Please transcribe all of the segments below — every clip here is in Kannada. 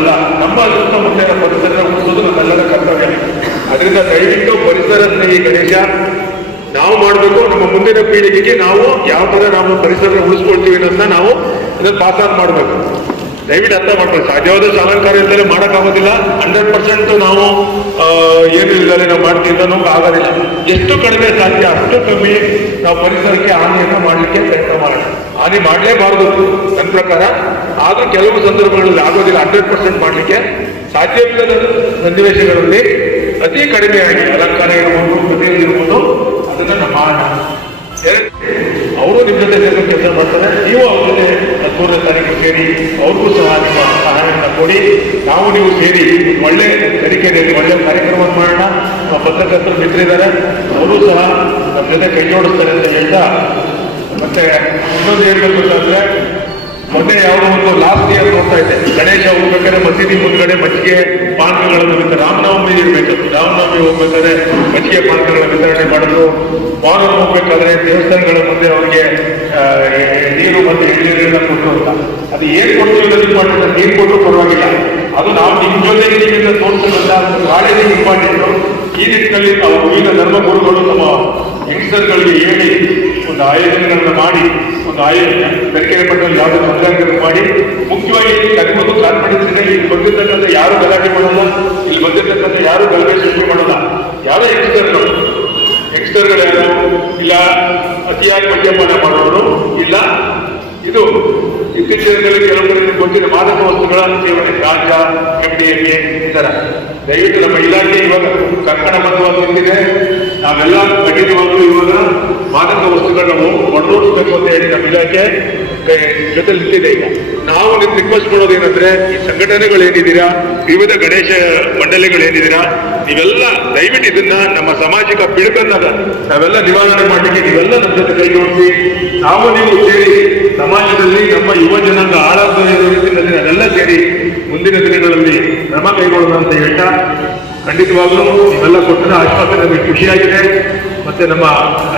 ಮಾಡೋದಲ್ಲ ನಮ್ಮ ಸುತ್ತಮುತ್ತಲಿನ ಪರಿಸರ ಉಳಿಸೋದು ನಮ್ಮೆಲ್ಲರ ಕರ್ತವ್ಯ. ಅದರಿಂದ ದಯವಿಟ್ಟು ಪರಿಸರ ಸ್ನೇಹಿ ಗಣೇಶ ನಾವು ಮಾಡಬೇಕು, ನಮ್ಮ ಮುಂದಿನ ಪೀಳಿಗೆಗೆ ನಾವು ಯಾವ ತರ ನಾವು ಪರಿಸರ ಉಳಿಸ್ಕೊಳ್ತೀವಿ ಅನ್ನೋದನ್ನ ನಾವು ಅದನ್ನ ಪಾಸ್ ಆನ್ ಮಾಡಬೇಕು. ದಯವಿಟ್ಟು ಅರ್ಥ ಮಾಡ್ಕೊಳ್ಳಿ. ಸಾಧ್ಯವಾದಷ್ಟು ಅಲಂಕಾರ ಇಲ್ಲದೆ ಮಾಡೋಕ್ಕಾಗೋದಿಲ್ಲ. ಹಂಡ್ರೆಡ್ ಪರ್ಸೆಂಟ್ ನಾವು ಏನು ಇಲ್ಲದೆ ನಾವು ಮಾಡ್ತೀವಿ ನಮ್ಗೆ ಆಗೋದಿಲ್ಲ. ಎಷ್ಟು ಕಡಿಮೆ ಸಾಧ್ಯ, ಅಷ್ಟು ಕಮ್ಮಿ ನಾವು ಪರಿಸರಕ್ಕೆ ಹಾನಿಯನ್ನು ಮಾಡಲಿಕ್ಕೆ ಪ್ರಯತ್ನ ಮಾಡೋಣ. ಹಾನಿ ಮಾಡಲೇಬಾರದು, ನನ್ನ ಪ್ರಕಾರ. ಆದರೂ ಕೆಲವು ಸಂದರ್ಭಗಳಲ್ಲಿ ಆಗೋದಿಲ್ಲ. ಹಂಡ್ರೆಡ್ ಪರ್ಸೆಂಟ್ ಮಾಡಲಿಕ್ಕೆ ಸಾಧ್ಯವಿಲ್ಲದ ಸನ್ನಿವೇಶಗಳಲ್ಲಿ ಅತಿ ಕಡಿಮೆಯಾಗಿ ಅಲಂಕಾರ ಇರ್ಬೋದು ಪ್ರತಿಯೊಂದು ಇರ್ಬೋದು, ಅದನ್ನು ಮಾಡೋಣ ನಿಮ್ಮ ಜೊತೆ ಸೇರಿ ಕೆಲಸ ಮಾಡ್ತಾರೆ. ನೀವು ಅವ್ರ ಜೊತೆ ಹದಿಮೂರನೇ ತಾರೀಕು ಸೇರಿ ಅವ್ರಿಗೂ ಸಹ ನಿಮ್ಮ ಸಹಾಯವನ್ನು ಕೊಡಿ. ನಾವು ನೀವು ಸೇರಿ ಒಳ್ಳೆ ತನಿಖೆಯಲ್ಲಿ ಒಳ್ಳೆ ಕಾರ್ಯಕ್ರಮ ಮಾಡೋಣ. ಪತ್ರಕರ್ತರು ಮಿತ್ರರಿದ್ದಾರೆ. ಅವರು ಸಹ ನಮ್ಮ ಜೊತೆ ಕೈ ಜೋಡಿಸ್ತಾರೆ ಅಂತ ಹೇಳ್ತಾ ಮತ್ತೆ ಇನ್ನೊಂದು ಹೇಳ್ಬೇಕು ಅಂತಂದ್ರೆ ಮೊನ್ನೆ ಯಾವುದೋ ಒಂದು ಲಾಸ್ಟ್ ಇಯರ್ ನೋಡ್ತಾ ಇದ್ದೆ. ಗಣೇಶ ಹೋಗ್ಬೇಕಾದ್ರೆ ಮಸೀದಿ ಮುಂದ್ಗಡೆ ಮಜ್ಜಿಗೆ ಪಾನಕಗಳನ್ನು ವಿತರಣೆ ರಾಮನವಮಿ ಇರಬೇಕು ರಾಮನವಮಿ ಹೋಗ್ಬೇಕಾದ್ರೆ ಮಜ್ಜಿಗೆ ಪಾನಕಗಳ ವಿತರಣೆ ಮಾಡಿದ್ರು. ವಾಹನ ಹೋಗ್ಬೇಕಾದ್ರೆ ದೇವಸ್ಥಾನಗಳ ಮುಂದೆ ಅವರಿಗೆ ನೀರು ಮತ್ತು ಎಳ್ನೀರೆಲ್ಲ ಕೊಟ್ಟರು ಅಂತ. ಅದು ಏನ್ ಕೊಡ್ತೀವಿ ಇದು ಇಂಪಾರ್ಟೆಂಟ್ ನೀರು ಕೊಟ್ಟರು ಪರವಾಗಿಲ್ಲ. ಅದು ನಾವು ನಿಮ್ ಜೊತೆ ನಿಮ್ಮಿಂದ ತೋರಿಸಬಲ್ಲ ಕಾಳಜಿ ಇಂಪಾರ್ಟೆಂಟ್ ಈ ನಿಟ್ಟಿನಲ್ಲಿ ನಾವು ವಿವಿಧ ಧರ್ಮ ಗುರುಗಳು ನಮ್ಮ ಯಂಗ್ಸ್ಟರ್ಗಳಿಗೆ ಹೇಳಿ ಒಂದು ಆಯೋಜನೆಗಳನ್ನು ಮಾಡಿ ಒಂದು ಆಯೋಜನೆ ತರೀಕೆರೆ ಪಟ್ಟಣದಲ್ಲಿ ಯಾವುದೇ ಸಂಗ್ರಹಗಳನ್ನು ಮಾಡಿ ಮುಖ್ಯವಾಗಿ ಕಡಿಮೆ ಕಾರ್ಪಡಿಸಿದ್ರೆ ಇಲ್ಲಿ ಬಂದಿರ್ತಕ್ಕಂಥ ಯಾರು ಗಲಾಟೆ ಮಾಡಲ್ಲ, ಇಲ್ಲಿ ಬಂದಿರ್ತಕ್ಕಂಥ ಯಾರು ಗಲಭೆ ಸೃಷ್ಟಿ ಮಾಡಲ್ಲ? ಯಾವ ಎಕ್ಸ್ಟರ್ಗಳು ಎಕ್ಸ್ಟರ್ಗಳು ಯಾರು? ಇಲ್ಲ, ಅತಿಯಾಗಿ ಮದ್ಯಪಾನ ಮಾಡೋರು ಇಲ್ಲ, ಇದು ಇತ್ತೀಚಿನ ಕೆಲವೊಬ್ಬರಿಗೆ ಗೊತ್ತಿದೆ, ಮಾದಕ ವಸ್ತುಗಳ ಸೇವನೆ, ಗಾಂಜಾ ಎಂಡಿಎಂಎ ಈ ತರ. ದಯವಿಟ್ಟು ನಮ್ಮ ಇಲಾಖೆ ಇವಾಗ ಕಂಕಣಬದ್ಧವಾಗಿ ನಿಂತಿದೆ ನಾವೆಲ್ಲ ಖಂಡಿತವಾಗ್ಲೂ ಇವಾಗ ಮಾದಕ ವಸ್ತುಗಳನ್ನ ಹೊರಡೋಡ್ಸ್ಬೇಕು ಅಂತ ಹೇಳಿ ನಮ್ಮ ಇಲಾಖೆ ಜೊತೆ ನಿಂತಿದೆ ಈಗ. ನಾವು ನಿಮ್ಗೆ ರಿಕ್ವೆಸ್ಟ್ ಮಾಡೋದು ಏನಂದ್ರೆ, ಈ ಸಂಘಟನೆಗಳೇನಿದ್ದೀರಾ, ವಿವಿಧ ಗಣೇಶ ಮಂಡಳಿಗಳೇನಿದ್ದೀರಾ, ನೀವೆಲ್ಲ ದಯವಿಟ್ಟು ಇದನ್ನ ನಮ್ಮ ಸಾಮಾಜಿಕ ಪಿಡುಕನ್ನ ನಾವೆಲ್ಲ ನಿವಾರಣೆ ಮಾಡಲಿಕ್ಕೆ ನೀವೆಲ್ಲ ನಮ್ಮ ಜೊತೆ ಕೈ ಜೋಡಿಸಿ, ನಾವು ನೀವು ಸೇರಿ ಸಮಾಜದಲ್ಲಿ ನಮ್ಮ ಯುವ ಜನಾಂಗ ಹಾಳಾಗದೇ ನಿಟ್ಟಿನಲ್ಲಿ ಸೇರಿ ಮುಂದಿನ ದಿನಗಳಲ್ಲಿ ಕ್ರಮ ಕೈಗೊಳ್ಳೋಣ ಅಂತ ಹೇಳ್ತಾ, ಖಂಡಿತವಾಗ್ಲೂ ನೀವೆಲ್ಲ ಕೊಟ್ಟಿನ ಆಶ್ವಾಸನೆ ನಮಗೆ ಖುಷಿಯಾಗಿದೆ. ಮತ್ತೆ ನಮ್ಮ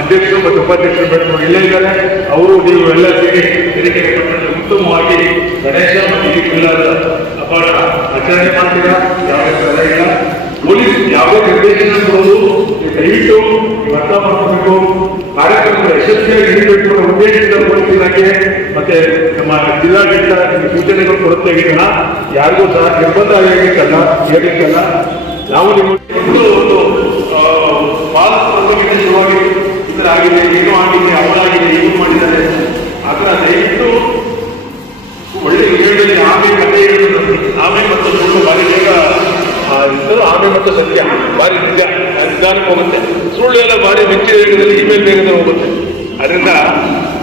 ಅಧ್ಯಕ್ಷರು ಮತ್ತು ಉಪಾಧ್ಯಕ್ಷರು ಬೆಳೆದು ಇಲ್ಲೇ ಇದ್ದಾರೆ, ಅವರು ನೀವು ಎಲ್ಲ ಸೇರಿ ಪಟ್ಟಣದಲ್ಲಿ ಉತ್ತಮವಾಗಿ ಗಣೇಶ ಮತ್ತು ಈ ಜಿಲ್ಲಾದ ಅಪಾರ ಆಚರಣೆ ಮಾಡ್ತೀರಾ? ಯಾವುದೇ ತೊಂದರೆ ಇಲ್ಲ. ಪೊಲೀಸ್ ಯಾವುದೇ ನಿರ್ದೇಶನ ಕೊಡೋದು ದಯವಿಟ್ಟು ಅರ್ಥ ಮಾಡ್ಕೋಬೇಕು ಕಾರ್ಯಕ್ರಮದ ಯಶಸ್ವಿಯಾಗಿ ಹಿಡಿಬೇಕು ಅನ್ನೋ ಉದ್ದೇಶದಿಂದ ಪೊಲೀಸ್ ಇಲಾಖೆ ಮತ್ತೆ ನಮ್ಮ ಜಿಲ್ಲಾಡಳಿತ ಸೂಚನೆಗಳು ಕೊಡುತ್ತೆ ವಿನ ಯಾರಿಗೂ ಸಹ ನಿರ್ಬಂಧ ಆಗಲಿಕ್ಕಲ್ಲ ಹೇಳಲಿಕ್ಕಲ್ಲ. ನಾವು ನಿಮಗೆ ಒಂದು ಒಂದು ಪಾಲಕರಿಗೆ ಶುರುವಾಗಿ ಇದರ ಆಗಿದೆ ಏನೋ ಆಗಿದೆ ಅವರಾಗಿದೆ ಏನು ಮಾಡಿದ್ದಾರೆ. ಅದರ ದಯವಿಟ್ಟು ಒಳ್ಳೆ ವಿಷಯದಲ್ಲಿ ಆಮೆ ಕಥೆ ಹೇಳೋದು ಆಮೆ ಮತ್ತು ಸುಳ್ಳು ಬಾರಿ ಬೇಗ ಇರ್ತದೆ ಆಮೆ ಮತ್ತು ಸತ್ಯ. ಬಾರಿ ನಿಜ, ನಿಧಾನಕ್ಕೆ ಹೋಗುತ್ತೆ. ಸುಳ್ಳು ಎಲ್ಲ ಬಾರಿ ಮೆಚ್ಚಿನ ವೇಗದಲ್ಲಿ ಇಮೇಲ್ ವೇಗದಲ್ಲಿ ಹೋಗುತ್ತೆ. ಅದರಿಂದ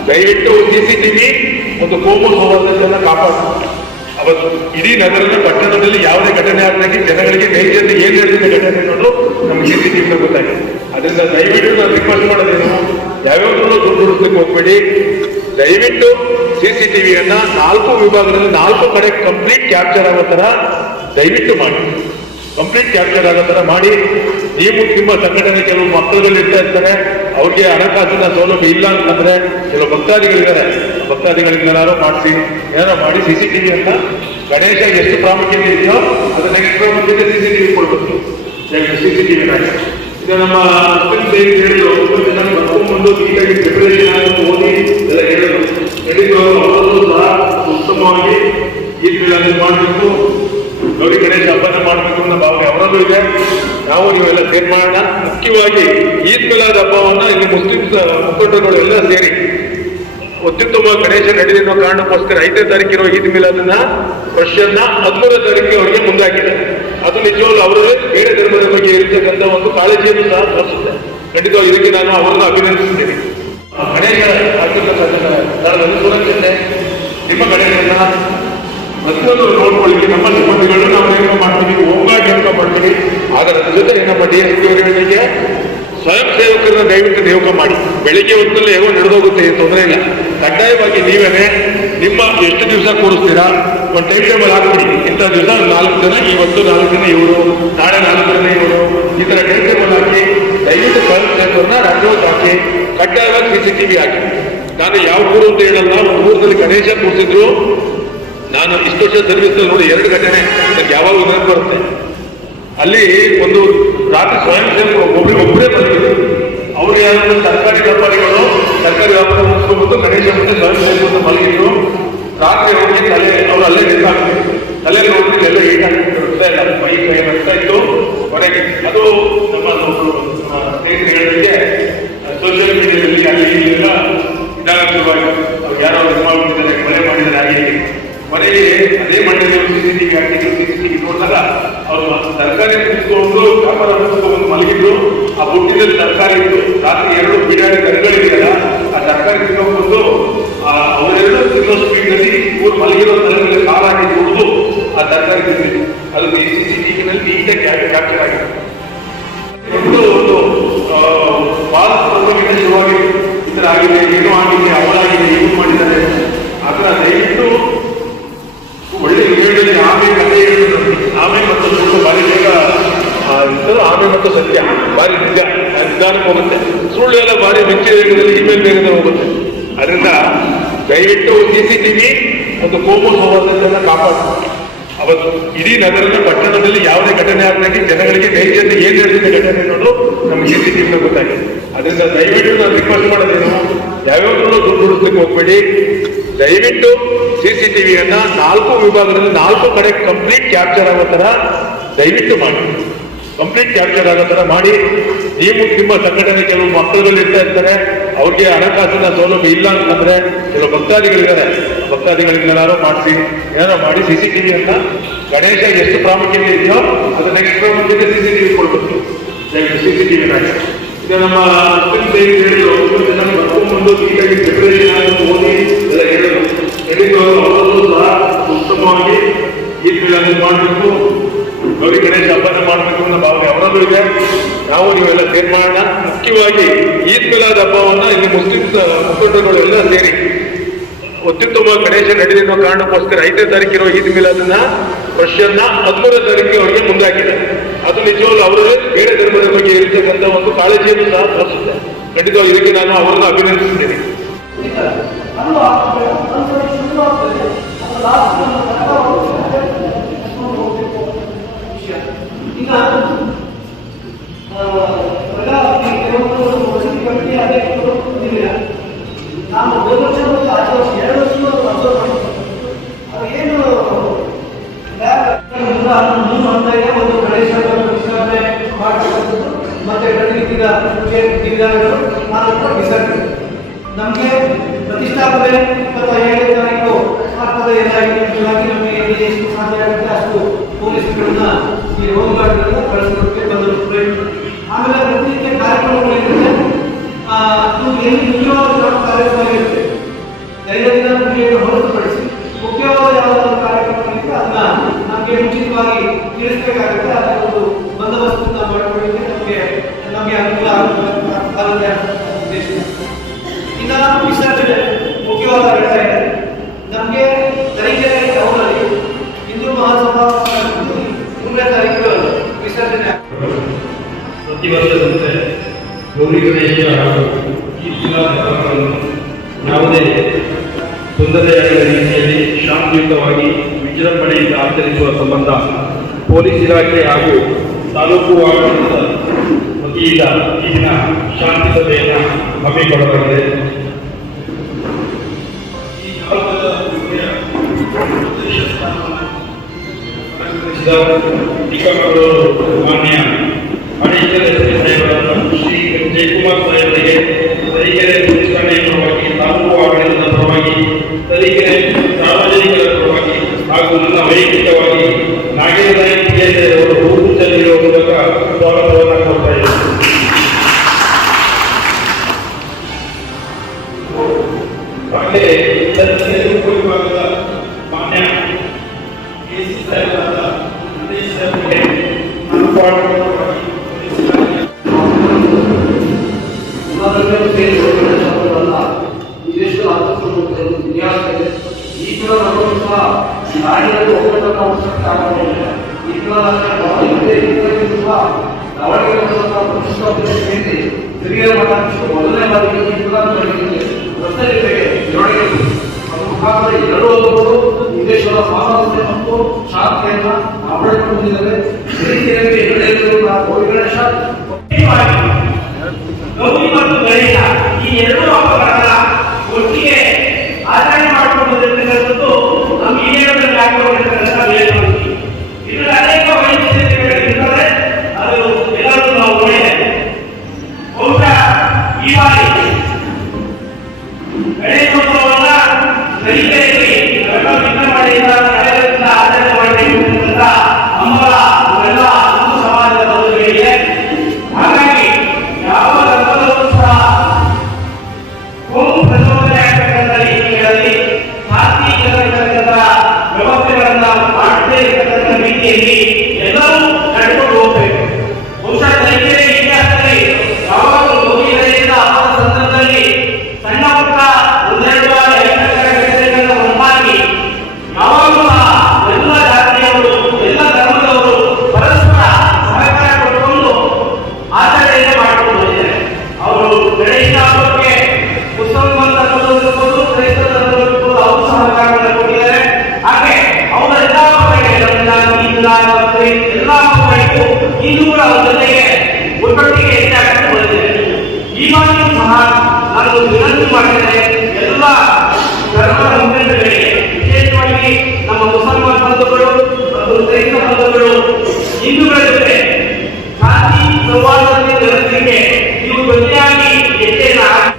ದಯವಿಟ್ಟು ಸಿ ಸಿ ಟಿವಿ ಒಂದು ಕೋಮು ಸೌಹಾರ್ದತೆಯನ್ನು ಕಾಪಾಡು ಅವತ್ತು ಇಡೀ ನಗರದ ಪಟ್ಟಣದಲ್ಲಿ ಯಾವುದೇ ಘಟನೆ ಆದಾಗ ಜನಗಳಿಗೆ ನೈಜತೆ ಏನು ನಡೆದಿದೆ ಘಟನೆ ಅನ್ನೋದು ನಮ್ಗೆ ಸಿ ಸಿ ಟಿವಿ ಗೊತ್ತಾಗಿದೆ. ಅದರಿಂದ ದಯವಿಟ್ಟು ನಾನು ರಿಕ್ವೆಸ್ಟ್ ಮಾಡೋದೇನು? ಯಾವ್ಯಾವ್ದ್ರೂ ದುಡ್ಡು ಉಳಿಸ್ಲಿಕ್ಕೆ ಹೋಗ್ಬೇಡಿ. ದಯವಿಟ್ಟು ಸಿ ಸಿ ಟಿವಿಯನ್ನ ನಾಲ್ಕು ವಿಭಾಗದಲ್ಲಿ ನಾಲ್ಕು ಕಡೆ ಕಂಪ್ಲೀಟ್ ಕ್ಯಾಪ್ಚರ್ ಆಗೋ ತರ ದಯವಿಟ್ಟು ಮಾಡಿ. ಕಂಪ್ಲೀಟ್ ಕ್ಯಾಪ್ಚರ್ ಆಗೋ ತರ ಮಾಡಿ. ನೀವು ನಿಮ್ಮ ಸಂಘಟನೆ ಕೆಲವು ಮಕ್ಕಳುಗಳು ಇರ್ತಾ ಇರ್ತಾರೆ. ಅವ್ರಿಗೆ ಹಣಕಾಸಿನ ಸೌಲಭ್ಯ ಇಲ್ಲ ಅಂತಂದ್ರೆ ಕೆಲವು ಭಕ್ತಾದಿಗಳಿದ್ದಾರೆ. ಭಕ್ತಾದಿಗಳಿಗೆಲ್ಲಾರು ಮಾಡಿಸಿ ಏನಾರು ಮಾಡಿ ಸಿ ಸಿ ಟಿವಿ ಅಂತ ಗಣೇಶ ಎಷ್ಟು ಪ್ರಾಮುಖ್ಯತೆ ಇದೆಯೋ ಅದನ್ನ ಎಷ್ಟು ಪ್ರಾಮುಖ್ಯತೆ ಸಿ ಸಿ ಟಿವಿ ಕೊಡಬೇಕು. ಸಿ ಸಿ ಟಿವಿ ಇದು ನಮ್ಮ ಹೇಳಿದ್ರು ಬರ್ಕೊಂಡ್ಬಂದು ನೀಟಾಗಿ ಪ್ರಿಪರೇಷನ್ ಆಗಿ ಓದಿ, ಎಲ್ಲ ಹೇಳಬೇಕು ಹೇಳಿದ್ರು ಅವರು ಸಹ ಉತ್ತಮವಾಗಿ ಈ ಮಿಲಾದ್ ಮಾಡಬೇಕು. ಗೌರಿ ಗಣೇಶ ಹಬ್ಬನ ಮಾಡಬೇಕು ಅನ್ನೋ ಭಾವನೆ ಅವರಲ್ಲೂ ಇದೆ. ನಾವು ನೀವೆಲ್ಲ ಸೇರ್ ಮಾಡೋಣ. ಮುಖ್ಯವಾಗಿ ಈದ್ ಮಿಲಾದ್ ಹಬ್ಬವನ್ನು ಇಲ್ಲಿ ಮುಸ್ಲಿಮ್ಸ್ ಮುಖಂಡರುಗಳು ಎಲ್ಲ ಸೇರಿ. ಅತ್ಯುತ್ತಮ ಗಣೇಶ ನಡೆದಿರೋ ಕಾರಣಕ್ಕೋಸ್ಕರ ಐದನೇ ತಾರೀಕಿರೋ ಈದ್ ಮಿಲಾದನ್ನ ವರ್ಷನ್ನ ಹದಿಮೂರನೇ ತಾರೀಕಿಗೆ ಅವರಿಗೆ ಮುಂದಾಗಿದೆ. ಅದು ನಿಜವಾಗ್ಲೂ ಅವರೇ ಬೇರೆ ಧರ್ಮದ ಬಗ್ಗೆ ಇರತಕ್ಕಂಥ ಒಂದು ಕಾಳಜಿಯನ್ನು ಸಹ ತೋರಿಸುತ್ತೆ. ಖಂಡಿತವಾಗಿ ಇದಕ್ಕೆ ನಾನು ಅವರನ್ನು ಅಭಿನಂದಿಸುತ್ತೇನೆ. ಗಣೇಶ ಸುರಕ್ಷತೆ ನಿಮ್ಮ ಗಣೇಶನ ಪ್ರತಿಯೊಂದು ನೋಡ್ಕೊಳ್ಳಿ ನಮ್ಮ ಸಿಬ್ಬಂದಿಗಳು ನಾವು ನೇಮಕ ಮಾಡ್ತೀವಿ? ಹೋಮ್ಗಾರ್ಡ್ ನೇಮಕ ಮಾಡ್ತೀವಿ? ಅದರ ಜೊತೆ ಏನಪ್ಪ ಡಿ ಎಸ್ ಸ್ವಯಂ ಸೇವಕರನ್ನ ದಯವಿಟ್ಟು ನೇಮಕ ಮಾಡಿ. ಬೆಳಿಗ್ಗೆ ಹೊತ್ತಲ್ಲಿ ಹೇಗೋ ನಡೆದೋಗುತ್ತೆ, ಏನು ತೊಂದರೆ ಇಲ್ಲ. ಕಡ್ಡಾಯವಾಗಿ ನೀವೇನೆ ನಿಮ್ಮ ಎಷ್ಟು ದಿವಸ ಕೂರಿಸ್ತೀರಾ? ಒಂದು ಟೈಮ್ ಟೇಬಲ್ ಹಾಕ್ಬಿಡಿ. ಇಂಥ ದಿವಸ ನಾಲ್ಕು ಜನ ಇವತ್ತು ನಾಲ್ಕು ಜನ, ಇವರು, ನಾಳೆ ನಾಲ್ಕು ಜನ, ಇವರು. ಕಡ್ಡಾಯವಾಗಿ ಸಿ ಸಿ ಟಿವಿ ಹಾಕಿ ನಾನು ಯಾವ ಊರು ಅಂತ ಹೇಳಲ್ಲ, ಒಂದು ಊರಿನಲ್ಲಿ ಗಣೇಶ ಕೂರಿಸಿದ್ರು. ನಾನು ಇಷ್ಟು ವರ್ಷ ಸರ್ವಿಸ್ ನೋಡಿ, ಎರಡು ಘಟನೆ ನನಗೆ ಯಾವಾಗಲೂ ನೆನಪು ಬರುತ್ತೆ. ಅಲ್ಲಿ ಒಂದು ರಾತ್ರಿ ಸ್ವಯಂ ಸೇವಕ ಒಬ್ಬರಿಗೆ ಒಬ್ಬರೇ ಬಂದಿದ್ರು. ಅವರು ಯಾರು ಸರ್ಕಾರಿ ವ್ಯಾಪಾರಿಗಳು, ಸರ್ಕಾರಿ ವ್ಯಾಪಾರ ಮುಗಿಸ್ಕೊಂಡು ಗಣೇಶ ಮತ್ತೆ ಸ್ವಯಂ ಸೇವಕ ಮಲಗಿದ್ರು. ರಾತ್ರಿ ಹೋಗಿ ತಲೆ ಅವರು ಅಲ್ಲೇ ನಿಂತಾಗ್ತಿದ್ರು ತಲೆಯಲ್ಲಿ ಹೋಗಿ ಎಲ್ಲ ಈಟಾಗ್ತಿದ್ರು ರಕ್ತ ಇಲ್ಲ ಮೈ ಕೈ ಬರ್ತಾ ಇತ್ತು ಹೊರಗೆ ಅದು ನಮ್ಮ ಒಬ್ರು ನಮ್ಮ ಸ್ನೇಹಿತರು ಹೇಳಿದ್ರೆ ಸೋಷಿಯಲ್ ಮೀಡಿಯಾದಲ್ಲಿ ಅಲ್ಲಿ ಇಲ್ಲಿ ಎಲ್ಲ ಇದಾಗ ಶುರುವಾಯಿತು ಅವ್ರು ಯಾರೋ ಇದು ಮಾಡ್ಬಿಟ್ಟಿದ್ದಾರೆ ಮನೆ ಮಾಡಿದ್ದಾರೆ ಹಾಗೆ ಹೀಗೆ. ಮನೆಗೆ ಅದೇ ಮನೆಯಲ್ಲಿ ಸಿ ಸಿ ಟಿವಿ ಹಾಕಿದ್ರು ಸಿ ಸಿ ಟಿವಿ ನೋಡಿದಾಗ ಅವರು ತರಕಾರಿ ಕುತ್ಕೊಂಡು ವ್ಯಾಪಾರ ಮುಗಿಸ್ಕೊಂಡು ಮಲಗಿದ್ರು ಬುಟ್ಟಿನಲ್ಲಿ ತರಕಾರಿ ಇತ್ತು. ರಾತ್ರಿ ಎರಡು ಬಿರಿಯಾನಿ ಕರುಗಳಿದೆಯಲ್ಲ ಆ ತರಕಾರಿ ತಿನ್ನೋಕೊಂಡು ಅವರೆರಡು ತಿನ್ನೋ ಸ್ಪೀಡ್ನಲ್ಲಿ ಇವ್ರು ಮಲಗಿರೋ ತರಕಾರಿ ಕಾಲಾಗಿ ಕುಡಿದು ಆ ತರಕಾರಿ ತಿಂದಿದ್ದು ಅದು ಟಿವಿನಲ್ಲಿ ನೀಟಾಗಿ ಕ್ಯಾಪ್ಚರ್ ಆಗಿದೆ ಒಂದು ಒಂದು ಬಾಲ್ ಪ್ರೋಗ್ರಾಮಿಂದ ಶುರುವಾಗಿ ಈ ಥರ ಆಗಿದೆ ಏನೋ ಆಗಿದೆ ಅವಳಾಗಿದೆ ಏನು ಮಾಡಿದ್ದಾರೆ. ಅದರ ದಯವಿಟ್ಟು ಒಳ್ಳೆ ವಿಡಿಯೋದಲ್ಲಿ ಆಮೇಲೆ ಕಥೆ ಹೇಳಿದ್ರು ಆಮೇಲೆ ಮತ್ತು ಬಾರಿ ಬೇಗ ಆ, ಇಂಥದ್ದು ಆಮೆ ಮತ್ತು ಸತ್ಯ ಆ ನಿಧಾನಕ್ಕೆ ಹೋಗುತ್ತೆ. ಸುಳ್ಳು ಎಲ್ಲ ಬಾರಿ ಮಿಂಚಿನ ವೇಗದಲ್ಲಿ ಇಮೇಲ್ ವೇಗದಲ್ಲಿ ಹೋಗುತ್ತೆ. ಅದರಿಂದ ದಯವಿಟ್ಟು ಸಿ ಸಿ ಟಿವಿ ಒಂದು ಕೋಮು ಸೌಹಾರ್ದತೆಯನ್ನು ಕಾಪಾಡ್ತಾರೆ ಅವತ್ತು ಇಡೀ ನಗರದ ಪಟ್ಟಣದಲ್ಲಿ ಯಾವುದೇ ಘಟನೆ ಆದಾಗಿ ಜನಗಳಿಗೆ ನೈಜತೆ ಏನ್ ನಡೆದಿದೆ ಘಟನೆ ಅನ್ನೋದು ನಮ್ಗೆ ಸಿ ಸಿ ವಿ ಗೊತ್ತಾಗಿದೆ. ಅದರಿಂದ ದಯವಿಟ್ಟು ನಾನು ರಿಕ್ವೆಸ್ಟ್ ಮಾಡೋದೇನು? ಯಾವ್ಯಾವ್ದು ದುಡ್ಡು ಉಳಿಸ್ಲಿಕ್ಕೆ ಹೋಗ್ಬೇಡಿ. ದಯವಿಟ್ಟು ಸಿ ಸಿ ಟಿವಿಯನ್ನ ನಾಲ್ಕು ವಿಭಾಗದಲ್ಲಿ ನಾಲ್ಕು ಕಡೆ ಕಂಪ್ಲೀಟ್ ಕ್ಯಾಪ್ಚರ್ ಆಗೋ ತರ ದಯವಿಟ್ಟು ಮಾಡಿ. ಕಂಪ್ಲೀಟ್ ಕ್ಯಾಪ್ಚರ್ ಆಗೋ ತರ ಮಾಡಿ. ನೀವು ನಿಮ್ಮ ಸಂಘಟನೆ ಕೆಲವು ಮಕ್ಕಳಲ್ಲಿ ಇರ್ತಾ ಇರ್ತಾರೆ, ಅವ್ರಿಗೆ ಹಣಕಾಸಿನ ಸೌಲಭ್ಯ ಇಲ್ಲ ಅಂತಂದ್ರೆ ಕೆಲವು ಭಕ್ತಾದಿಗಳಿದ್ದಾರೆ. ಭಕ್ತಾದಿಗಳಿಗೆಲ್ಲಾರು ಮಾಡಿಸಿ ಏನಾರು ಮಾಡಿ ಸಿ ಸಿ ಟಿವಿ ಅಂತ? ಗಣೇಶ ಎಷ್ಟು ಪ್ರಾಮುಖ್ಯತೆ ಇದೆಯೋ ಅದನ್ನ ನೆಕ್ಸ್ಟ್ ಪ್ರಾಮುಖ್ಯತೆ ಸಿ ಸಿ ಟಿವಿ ಕೊಡ್ಬೇಕು ಸಿ ಸಿ ಟಿವಿ ಇದು ನಮ್ಮ ಜನ ಬರ್ಕೊಂಡು ಫೆಬ್ರವರಿ ನಾಲ್ಕು ಓದಿ ಎಲ್ಲ ಹೇಳಿದ್ರು. ಹೇಳಿದ್ರು ಸಹ ಉತ್ತಮವಾಗಿ ಈ ಮಾಡಬೇಕು. ಗೌರಿ ಗಣೇಶ ಹಬ್ಬನ ಮಾಡಬೇಕು ಅನ್ನೋ ಭಾವನೆ ಅವರಲ್ಲೂ ಇದೆ. ನಾವು ನೀವೆಲ್ಲ ನಿರ್ಮಾಣ ಮಾಡೋಣ ಮುಖ್ಯವಾಗಿ ಈದ್ ಮಿಲಾದ್ ಹಬ್ಬವನ್ನು ಇಲ್ಲಿ ಮುಸ್ಲಿಂ ಮುಖಂಡರುಗಳು ಎಲ್ಲ ಸೇರಿ. ಅತ್ಯುತ್ತಮ ಗಣೇಶ ನಡೆದಿರೋ ಕಾರಣಕ್ಕೋಸ್ಕರ ಐದನೇ ತಾರೀಕಿರೋ ಈದ್ ಮಿಲಾದನ್ನ ವರ್ಷನ್ನ ಹದಿಮೂರನೇ ತಾರೀಕಿಗೆ ಅವರಿಗೆ ಮುಂದಾಗಿದೆ. ಅದು ನಿಜವಾಗ್ಲೂ ಅವರೇ ಬೇರೆ ಧರ್ಮದ ಬಗ್ಗೆ ಇರತಕ್ಕಂಥ ಒಂದು ಕಾಳಜಿಯನ್ನು ಸಹ ತೋರಿಸುತ್ತೆ. ಖಂಡಿತವಾಗಿ ಇದಕ್ಕೆ ನಾನು ಅವರನ್ನು ಅಭಿನಂದಿಸುತ್ತೇನೆ ಕೆಲವೊಂದು ವಸತಿ ಬಗ್ಗೆ ಅದೇ ಬಂದಿಲ್ಲ ನಾನು ಹೋದ ವರ್ಷ ಆಚೆ ವರ್ಷ ಎರಡು ವರ್ಷ ಏನು ಇದೆ ಒಂದು ಮತ್ತೆ ವಿಧಾನಗಳು ನಾಲ್ಕು ವಿಸರ್ಜನೆ ನಮಗೆ ಪ್ರತಿಷ್ಠಾಪನೆ ಇಪ್ಪತ್ತ ಏಳನೇ ತಾರೀಕು ನಮಗೆ ಎಷ್ಟು ಸಾಧ್ಯ ಆಗುತ್ತೆ ಅಷ್ಟು ಪೊಲೀಸ್ಗಳನ್ನ ಹೋಮ್ ಗಾರ್ಡ್ಗಳನ್ನ ಬಂದರು ಆಮೇಲೆ ಪ್ರತಿನಿತ್ಯ ಕಾರ್ಯಕ್ರಮಗಳೇನಿದೆ ಇದು ಎಲ್ಲಿ ಮುಖ್ಯವಾದ ಕಾರ್ಯಕ್ರಮಗಳಿರುತ್ತೆ? ದೈನಂದಿನ ಪೂಜೆಯನ್ನು ಹೊರತುಪಡಿಸಿ ಮುಖ್ಯವಾದ ಯಾವುದಾದ್ರು ಕಾರ್ಯಕ್ರಮ ಇರುತ್ತೆ ಅದನ್ನ ನಮಗೆ ಮುಂಚಿತವಾಗಿ ತಿಳಿಸ್ಬೇಕಾಗುತ್ತೆ. ಅದರ ಒಂದು ಬಂದೋಬಸ್ತ ಮಾಡಿಕೊಳ್ಳಿಕ್ಕೆ ನಮಗೆ ನಮಗೆ ಅನುಕೂಲ ಆಗುತ್ತೆ. ಉದ್ದೇಶ. ಇನ್ನ ವಿಸರ್ಜನೆ ಮುಖ್ಯವಾದ ಘಟನೆ ವರ್ಷದಂತೆ ಗೌರಿ ಗಣೇಶ ಹಾಗೂ ಈ ಶಿಲಾ ಕಾರ್ಯಕ್ರಮಗಳನ್ನು ಯಾವುದೇ ತೊಂದರೆಯಾಗದ ರೀತಿಯಲ್ಲಿ ಶಾಂತಿಯುತವಾಗಿ ವಿಜೃಂಭಣೆಯಿಂದ ಆಚರಿಸುವ ಸಂಬಂಧ ಪೊಲೀಸ್ ಇಲಾಖೆ ಹಾಗೂ ತಾಲೂಕು ಆಡಳಿತ ವತಿಯಿಂದ ಈ ದಿನ ಶಾಂತಿ ಸಭೆಯನ್ನು ಹಮ್ಮಿಕೊಳ್ಳಲಾಗಿದೆ. ಮಾನ್ಯ ಜಯಕುಮಾರ್ ಸಾಹೇಬರಿಗೆ ತರೀಕೆರೆ ಪ್ರತಿಷ್ಠಾನೆಯ ಪರವಾಗಿ ತಾಲೂಕು ಆಡಳಿತದ ಪರವಾಗಿ, ತರೀಕೆರೆ ಸಾರ್ವಜನಿಕರ ಪರವಾಗಿ ಹಾಗೂ ನನ್ನ ವೈಯಕ್ತಿಕವಾಗಿ ನಾಗೇಂದ್ರ ಅವರು ಹೂಪೂಜೆ ನೀಡುವ ಮೂಲಕ ಸ್ವಾಗತ ಈಗಲೂ ನಮಗೂ ಸಹ ಈ ನಾಡಿನಲ್ಲಿ ಹೋಗೋದನ್ನ ಅವಶ್ಯಕತೆ ಆಗೋದಿಲ್ಲ. ಈಗಲೂ ಸಹ ದಾವಣಗೆರೆ ಪ್ರತಿಷ್ಠಾಪನೆ ಮೊದಲನೇ ಬಾರಿಗೆ ಈಗಲೂ ನಡೆದಿದೆ ಜೊತೆಗೆ ಮುಖಾಂತರ ಎರಡೂ ಅವರು ಈ ದೇಶದ ಮತ್ತು ಶಾಂತಿಯನ್ನ ಆಡಳಿತ ಹೊಂದಿದ್ದಾರೆ ರೀತಿಯಲ್ಲಿ ನಡೆಯುತ್ತಿರುವ ಗೌರಿ ಗಣೇಶ. ಗೌರಿ ಮತ್ತು ಈ ಎರಡೂ ಹಬ್ಬಗಳ Amén. ಎಲ್ಲ ಪೌರಾಯಿತು ಹಿಂದೂಗಳ ಜೊತೆಗೆ ಒಟ್ಟೊಟ್ಟಿಗೆ ಹೆಚ್ಚಾಗ್ತಾ ಬಂದಿದೆ ಈವಾಗಲೂ ಸಹ ನಾನು ವಿನಂತಿ ಮಾಡಿದರೆ ಎಲ್ಲ ಧರ್ಮದ ಮುಖಂಡಗಳಿಗೆ ವಿಶೇಷವಾಗಿ ನಮ್ಮ ಮುಸಲ್ಮಾನ ಮತ್ತು ಕ್ರೈಸ್ತ ಬಂಧುಗಳು ಜೊತೆ ಶಾಂತಿ ಸಂವಾದದಲ್ಲಿ ಜನತೆಗೆ